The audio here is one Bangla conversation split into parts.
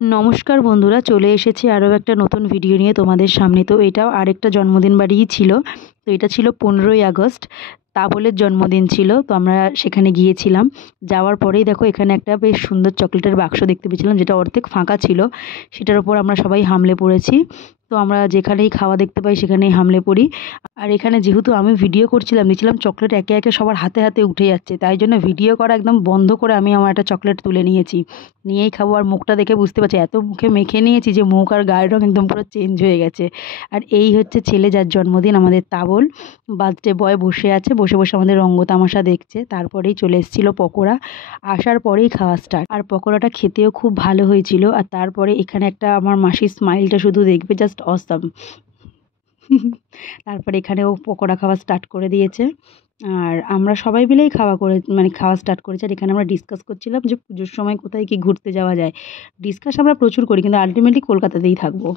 নমস্কার বন্ধুরা, চলে এসেছি আরও একটা নতুন ভিডিও নিয়ে তোমাদের সামনে। তো এটাও আরেকটা জন্মদিন বাড়িই ছিল। তো এটা ছিল 15ই আগস্ট, তাবলের জন্মদিন ছিল। তো আমরা সেখানে গিয়েছিলাম। যাওয়ার পরেই দেখো এখানে একটা বেশ সুন্দর চকলেটের বাক্স দেখতে পেয়েছিলাম, যেটা অর্ধেক ফাঁকা ছিল। সেটার উপর আমরা সবাই হামলে পড়েছি। তো আমরা যেখানেই খাওয়া দেখতে পাই সেখানেই হামলে পড়ি। আর এখানে যেহেতু আমি ভিডিও করছিলাম, দেখছিলাম চকলেট একে একে সবার হাতে হাতে উঠে যাচ্ছে, তাই জন্য ভিডিও করা একদম বন্ধ করে আমি আমার একটা চকলেট তুলে নিয়েছি। নিয়েই খাবো। আর মুখটা দেখে বুঝতে পারছি এত মুখে মেখে নিয়েছি যে মুখ আর গায়ের রঙ একদম পুরো চেঞ্জ হয়ে গেছে। আর এই হচ্ছে ছেলে, যার জন্মদিন, আমাদের তাবল। বার্থডে বয় বসে আছে, বসে বসে আমাদের রঙ্গ তামাশা দেখছে। তারপরেই চলে এসেছিলো পকোড়া। আসার পরেই খাওয়া স্টার্ট। আর পকোড়াটা খেতেও খুব ভালো হয়েছিল। আর তারপরে এখানে একটা আমার মাসির স্মাইলটা শুধু দেখবে, জাস্ট অসাম। তারপরে এখানেও পকোড়া খাওয়া স্টার্ট করে দিয়েছে। আর আমরা সবাই মিলেই খাওয়া স্টার্ট করেছি। আর এখানে আমরা ডিসকাস করছিলাম যে পুজোর সময় কোথায় কি ঘুরতে যাওয়া যায়। ডিসকাস আমরা প্রচুর করি, কিন্তু আলটিমেটলি কলকাতাতেই থাকবো।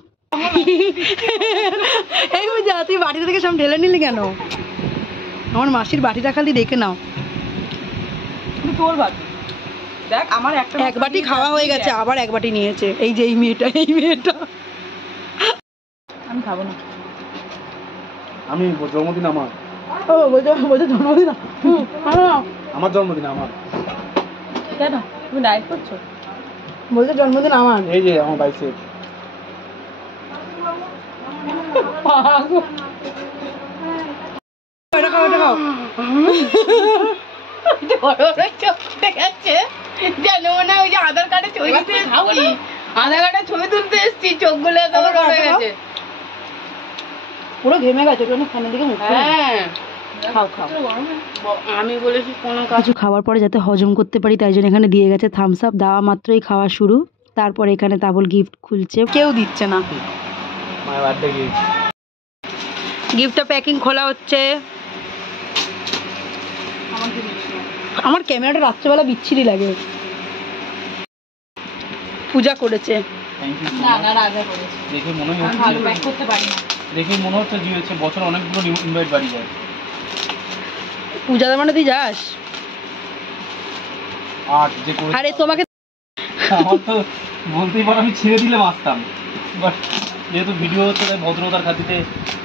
এই বুঝা, তুই বাটিটা থেকে সব ঢেলে নিলি কেন? আমার মাসির বাটিটা খালি দেখে নাও। তোর বাটি দেখ, আমার এক বাটি খাওয়া হয়ে গেছে, আবার এক বাটি নিয়েছে। এই যে এই মেয়েটা আমি খাবো না। আমি জন্মদিন আমার। ও বলছো জন্মদিন আমার জন্মদিন আমার। কেন তুমি ডায়েট করছো? বলছে জন্মদিন আমার। এই যে আমার বাইসে আধার কার্ডে ছবি তুলতে এসছি, চোখগুলো হয়ে গেছে, পুরো ঘেমে গেছে। ফ্যানের দিকে মুখ। হ্যাঁ খাও। আমি বলেছি কোনো কিছু খাওয়ার পরে যাতে হজম করতে পারি, তাই জন্য এখানে দিয়ে গেছে থামস আপ। দেওয়া মাত্রই খাওয়া শুরু। তারপরে এখানে তাবল গিফট খুলছে, কেউ দিচ্ছে না। গিফটটা প্যাকিং খোলা হচ্ছে। আমার ক্যামেরাটা রাত্রেবেলা বিচ্ছিরি লাগে। পূজা করেছে। দেখে মনে হচ্ছে যে হচ্ছে বছর অনেকগুলো ইনভাইট বাড়ি যায়। পূজা মানে তুই যাস? আর যে আরে তোমাকে আমার তো বলতেই পারো, আমি ছেড়ে দিলে আসতাম, বাট যেহেতু ভিডিও হচ্ছে তাই ভদ্রতার খাতিরে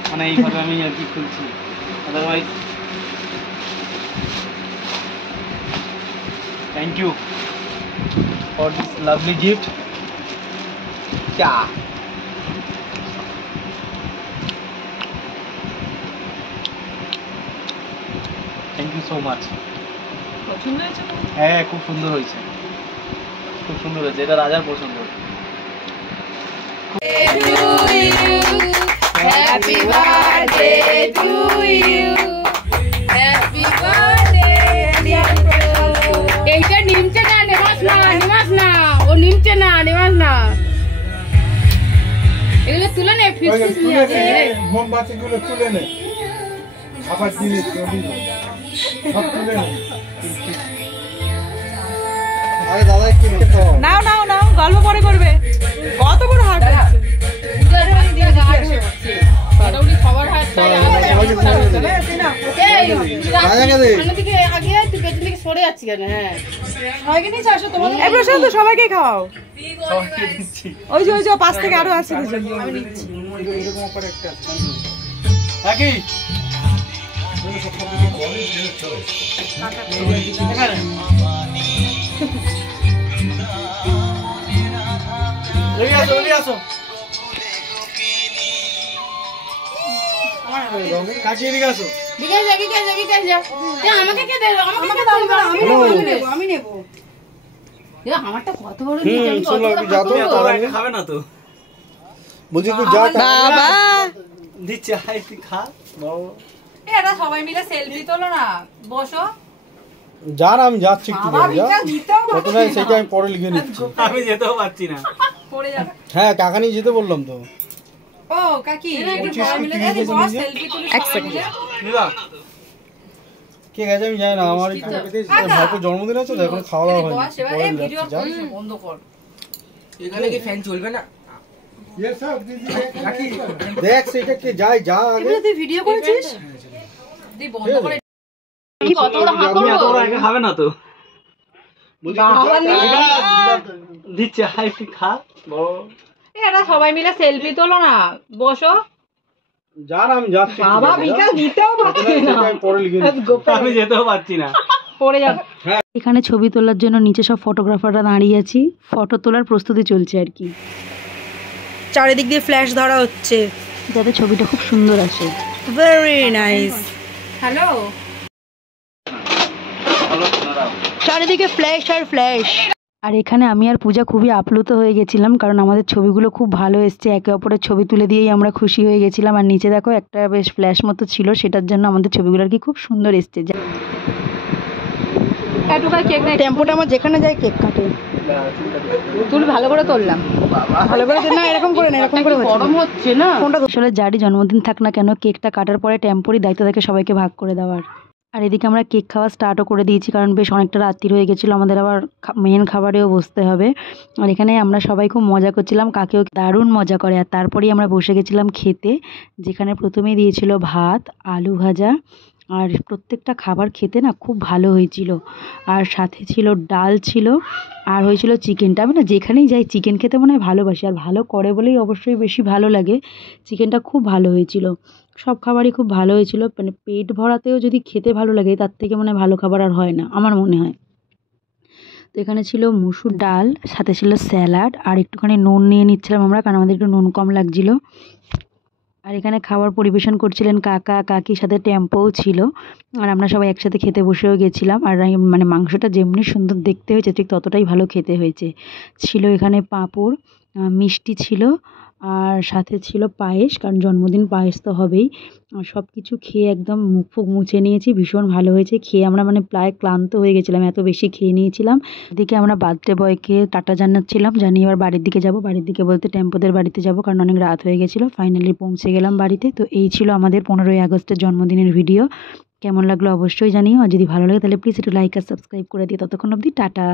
মানে এইভাবে আমি আর কি খুলছি। Otherwise thank you for this lovely gift. চা থ্যাংক ইউ সো মাচ। হ্যাঁ, খুব সুন্দর হয়েছে, খুব সুন্দর হয়েছে। এটা রাজার পছন্দ। Happy birthday to you, happy birthday. এইটা নিমছে না, নেমাস না, ও নিমছে না, নেমাস না। এগুলো তুলে নে, ফিক্সিস নিয়ে আসে। মোমবাতিগুলো তুলে নে, আবার জিনিস সব তুলে নে। আরে দাদা একটু নাও, গল্প পরে করবে। কত বড় হাত আছে। খবর হয় আগে তুই পেছন থেকে সরে যাচ্ছি কেন? হ্যাঁ, সবাইকে খাওয়াও। ওই যে পাশ থেকে আরো আছে। আমি নিচ্ছি। আসো কাকিয়ে দিকে আসো। আমাকে কে দেবে? আমি নেব। আমারটা কত বড় খাবে না তো? বলছি তুই যা বাবা দিচ্ছে, হাই তুই খা বাবা। এটা সবাই মিলে সেলফি তোলো না, বসো। যার আমি যাচ্ছি একটু কতটা, সেটা আমি পরে লিখে নিচ্ছি। আমি যেতেও পারছি না। হ্যাঁ, কাকানি যেতে বললাম তো। ও কাকি, কে গেছে আমি জানি না। আমার ভাইপোর জন্মদিন আছে তো, এখন খাওয়া দাওয়া হয়নি। বন্ধ কর। এখানে কি ফ্যান চলবে না? দেখ সেটা কে যায়, যা আগে। তুই ভিডিও করেছিস? তুই বন্ধ করে কি কত বড় হাত করব? খাবে না তো? দিচ্ছে হাই তুই খা বড় এটা সবাই মিলে সেলফি তোলো না, বসো। যার আমি যাচ্ছি বাবা বিকাশ দিতেও পারছি না, আমি যেতেও পারছি না পড়ে যাবে। এখানে ছবি তোলার জন্য নিচে সব ফটোগ্রাফাররা দাঁড়িয়ে আছি, ফটো তোলার প্রস্তুতি চলছে আর কি, চারিদিক দিয়ে ফ্ল্যাশ ধরা হচ্ছে, যাতে ছবিটা খুব সুন্দর আসে। Very nice. হ্যালো, চারিদিকে ফ্ল্যাশ আর ফ্ল্যাশ। আর এখানে আমি আর পূজা খুবই আপ্লুত হয়ে গেছিলাম, কারণ আমাদের ছবিগুলো খুব ভালো এসছে, একে অপরের ছবি তুলে দিয়েই আমরা খুশি হয়ে গেছিলাম। আর নিচে দেখো একটা বেশ ফ্ল্যাশ মতো ছিল, সেটার জন্য আমাদের ছবিগুলো আর কি খুব সুন্দর এসছে। টেম্পোটা আমার যেখানে যায় কেক কাটে। তুই ভালো করে তুললাম, ভালো করে না, এরকম করে না, এরকম করে গরম হচ্ছে না। আসলে যারই জন্মদিন থাক না কেন, কেকটা কাটার পরে টেম্পোরই দায়িত্ব থাকে সবাইকে ভাগ করে দেওয়ার। আর এদিকে আমরা কেক খাওয়া স্টার্টও করে দিয়েছি, কারণ বেশ অনেকটা রাত্রি হয়ে গেছিলো, আমাদের আবার মেন খাবারেও বসতে হবে। আর এখানে আমরা সবাই খুব মজা করছিলাম, কাকেও দারুণ মজা করে। আর তারপরেই আমরা বসে গেছিলাম খেতে, যেখানে প্রথমেই দিয়েছিল ভাত, আলু ভাজা, আর প্রত্যেকটা খাবার খেতে না খুব ভালো হয়েছিল। আর সাথে ছিল ডাল ছিল, আর হয়েছিল চিকেনটা। আমি না যেখানেই যাই চিকেন খেতে মনে হয় ভালোবাসি, আর ভালো করে বলেই অবশ্যই বেশি ভালো লাগে। চিকেনটা খুব ভালো হয়েছিল, সব খাবারই খুব ভালো হয়েছিল। মানে পেট ভরাতেও যদি খেতে ভালো লাগে, তার থেকে মনে হয় ভালো খাবার আর হয় না, আমার মনে হয়। তো এখানে ছিল মুসুর ডাল, সাথে ছিল স্যালাড, আর একটুখানি নুন নিয়ে নিচ্ছিলাম আমরা, কারণ আমাদের একটু নুন কম লাগছিল। আর এখানে খাবার পরিবেশন করছিলেন কাকা কাকি, সাথে টেম্পোও ছিল। আর আমরা সবাই একসাথে খেতে বসেও গেছিলাম। আর মানে মাংসটা যেমনি সুন্দর দেখতে হয়েছে, ঠিক ততটাই ভালো খেতে হয়েছে। ছিল এখানে পাঁপড়, মিষ্টি ছিল, আর সাথে ছিল পায়েস, কারণ জন্মদিন পায়েস তো হবেই। আর সব কিছু খেয়ে একদম মুখ ফুক মুছে নিয়েছি, ভীষণ ভালো হয়েছে খেয়ে। আমরা মানে প্রায় ক্লান্ত হয়ে গেছিলাম, এত বেশি খেয়ে নিয়েছিলাম। এদিকে আমরা বার্থডে বয়কে টাটা জানাচ্ছিলাম, জানিয়ে এবার বাড়ির দিকে যাব। বাড়ির দিকে বলতে টেম্পোদের বাড়িতে যাব, কারণ অনেক রাত হয়ে গেছিলো। ফাইনালি পৌঁছে গেলাম বাড়িতে। তো এই ছিল আমাদের 15ই আগস্টের জন্মদিনের ভিডিও। কেমন লাগলো অবশ্যই জানিও, আর যদি ভালো লাগে তাহলে প্লিজ একটু লাইক আর সাবস্ক্রাইব করে দিও। ততক্ষণ অবধি টাটা।